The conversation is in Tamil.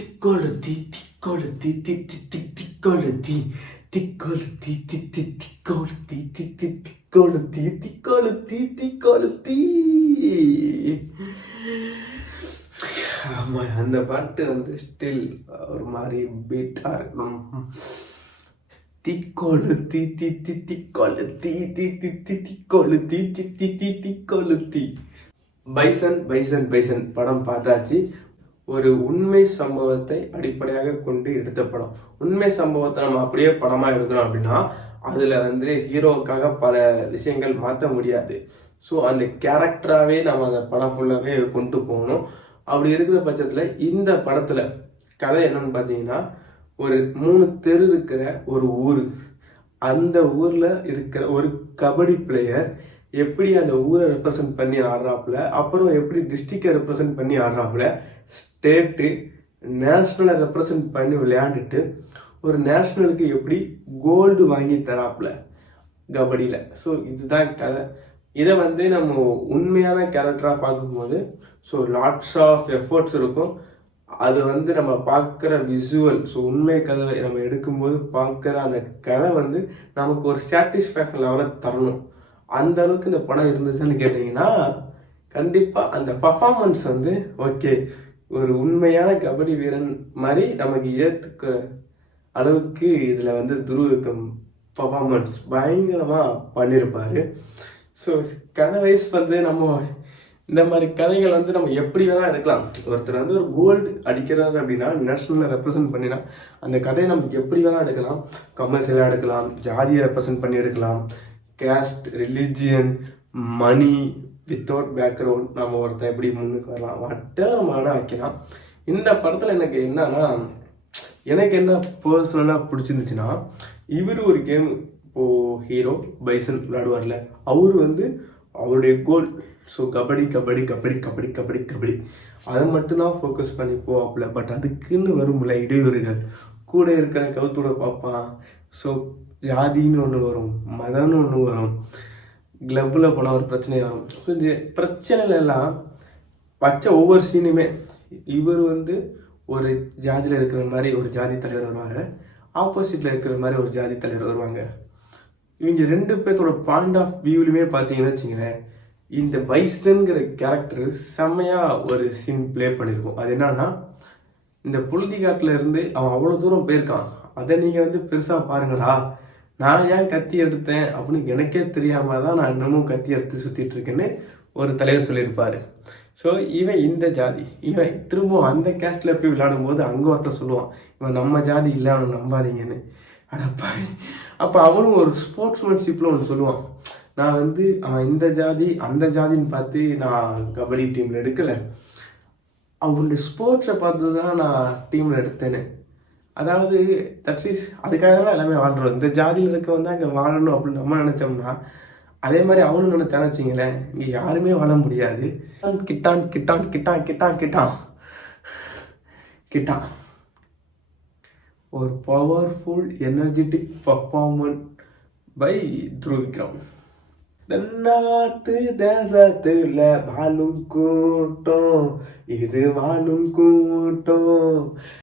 திக்கொளுத்தி திக்கொளுத்தி தி தி தி திக்கொளுத்தி திக்கொளுத்தி தி தி திக்கொளுத்தி தி தி திக்கொளுத்தி திக்கொளுத்தி திக்கொளுத்தி ஆமா அந்த பாட்டு வந்து ஸ்டில் ஒரு மாதிரி பீட்டா இருக்கும் திக்கொளுத்தி தி தி திக்கொளுத்தி தி தி தி திக்கொளுத்தி தி தி தி திக்கொளுத்தி பைசன் பைசன் பைசன் படம் பார்த்தாச்சு. ஒரு உண்மை சம்பவத்தை அடிப்படையாக கொண்டு எடுத்த படம் உண்மை சம்பவத்தை நம்ம அப்படியே படமா எடுக்கிறோம் அப்படின்னா அதுல வந்து ஹீரோவுக்காக பல விஷயங்கள் மாற்ற முடியாது. ஸோ அந்த கேரக்டராகவே நம்ம அந்த படம் ஃபுல்லாகவே கொண்டு போகணும். அப்படி இருக்கிற பட்சத்தில் இந்த படத்தில் கதை என்னன்னு பார்த்தீங்கன்னா ஒரு மூணு தெரு இருக்கிற ஒரு ஊர். அந்த ஊரில் இருக்கிற ஒரு கபடி பிளேயர் எப்படி அந்த ஊரை ரெப்ரசன்ட் பண்ணி ஆடுறாப்புல அப்புறம் எப்படி டிஸ்ட்ரிக்டை ரெப்ரசன்ட் பண்ணி ஆடுறாப்புல ஸ்டேட்டு நேஷ்னலை ரெப்ரசன்ட் பண்ணி விளையாண்டுட்டு ஒரு நேஷ்னலுக்கு எப்படி கோல்டு வாங்கி தராப்புல கபடியில். ஸோ இதுதான் கதை. இதை வந்து நம்ம உண்மையான கேரக்டராக பார்க்கும்போது ஸோ லாட்ஸ் ஆஃப் எஃபர்ட்ஸ் இருக்கும். அது வந்து நம்ம பார்க்குற விசுவல் ஸோ உண்மை கதை நம்ம எடுக்கும்போது பார்க்குற அந்த கதை வந்து நமக்கு ஒரு சாட்டிஸ்ஃபேக்ஷன் லெவலை தரணும். அந்த அளவுக்கு இந்த படம் இருந்துச்சுன்னு கேட்டிங்கன்னா கண்டிப்பாக அந்த பர்ஃபார்மன்ஸ் வந்து ஓகே ஒரு உண்மையான கபடி வீரன் மாதிரி நமக்கு ஏற்றுக்க அளவுக்கு இதில் வந்து துருவிக்கம் பர்ஃபார்மன்ஸ் பயங்கரமாக பண்ணியிருப்பார் ஸோ கதை வைஸ் வந்து நம்ம இந்த மாதிரி கதைகள் வந்து நம்ம எப்படி வேணால் எடுக்கலாம். ஒருத்தர் வந்து ஒரு கோல்டு அடிக்கிறாரு அப்படின்னா நேஷனலில் ரெப்ரசென்ட் பண்ணினா அந்த கதையை நம்ம எப்படி வேணால் எடுக்கலாம். கமர்ஷியலாக எடுக்கலாம் ஜாதியை ரெப்ரசென்ட் பண்ணி எடுக்கலாம். Caste religion money without background நம்ம ஒருத்தன் எப்படி முன்னுக்கு வரலாம்? வட்டமான வைக்கலாம் இந்த படத்தில் எனக்கு என்னன்னா எனக்கு என்ன பர்சனலாக பிடிச்சிருந்துச்சுன்னா இவர் ஒரு கேம் இப்போ ஹீரோ பைசன் விளையாடுவார்ல அவர் வந்து அவருடைய கோல் ஸோ கபடி கபடி கபடி கபடி கபடி கபடி. அதை மட்டும்தான் ஃபோக்கஸ் பண்ணி போவாப்புல. பட் அதுக்குன்னு வரும்ல இடையூறுகள். கூட இருக்கிற கவுத்தோட பார்ப்பான். ஸோ ஜாதின்னு ஒன்று வரும் மதம்னு ஒன்று வரும் கிளப்பில் போனால் ஒரு பிரச்சனை வரும். ஸோ இந்த பிரச்சனைகள் வச்ச ஒவ்வொரு சீனுமே இவர் வந்து ஒரு ஜாதியில் இருக்கிற மாதிரி ஒரு ஜாதி தலைவர் வருவாங்க ஆப்போசிட்டில் இருக்கிற மாதிரி ஒரு ஜாதி தலைவர் வருவாங்க. இவங்க ரெண்டு பேர்த்தோட பாயிண்ட் ஆஃப் வியூலையுமே பார்த்தீங்கன்னு வச்சுங்களேன் இந்த வைஸ்டன்கிற கேரக்டர் செம்மையாக ஒரு சீன் ப்ளே பண்ணியிருக்கோம். அது என்னன்னா இந்த புழுதிகாட்டில் இருந்து அவன் அவ்வளோ தூரம் போயிருக்கான். அதை நீங்கள் வந்து பெருசாக பாருங்களா? நான் ஏன் கத்தி எடுத்தேன் அப்படின்னு எனக்கே தெரியாமல் தான் நான் இன்னமும் கத்தி எடுத்து சுற்றிட்டு இருக்கேன்னு ஒரு தலைவர் சொல்லியிருப்பாரு. ஸோ இவன் இந்த ஜாதி. இவன் திரும்பவும் அந்த கேஸ்டில் போய் விளையாடும் போது அங்கே ஒருத்தர் சொல்லுவான் இவன் நம்ம ஜாதி இல்லை அவனை நம்பாதீங்கன்னு. அடப்பா அப்போ அவனும் ஒரு ஸ்போர்ட்ஸ்மேன்ஷிப்பில் ஒன்று சொல்லுவான். நான் வந்து அவன் இந்த ஜாதி அந்த ஜாதின்னு பார்த்து நான் கபடி டீமில் எடுக்கலை. அவனுடைய ஸ்போர்ட்ஸை பார்த்து தான் நான் டீமில் எடுத்தேன்னு அதாவது தட்ஸ் இஸ் அதுக்காக தான் எல்லாமே வாழ்றோம். இந்த ஜாதியில் இருக்கவன் தான் அங்கே வாழணும் அப்படின்னு நம்ம நினச்சோம்னா அதே மாதிரி அவனு நினைச்சா வச்சிங்களேன் இங்கே யாருமே வாழ முடியாது. கிட்டான் கிட்டான் கிட்டான் கிட்டான் கிட்டான் கிட்டான். ஒரு powerful energetic performance by Dhruv Vikram. தென்னாட்டு தேசத்துல வாழும் கூட்டம். இது வாழும் கூட்டம்.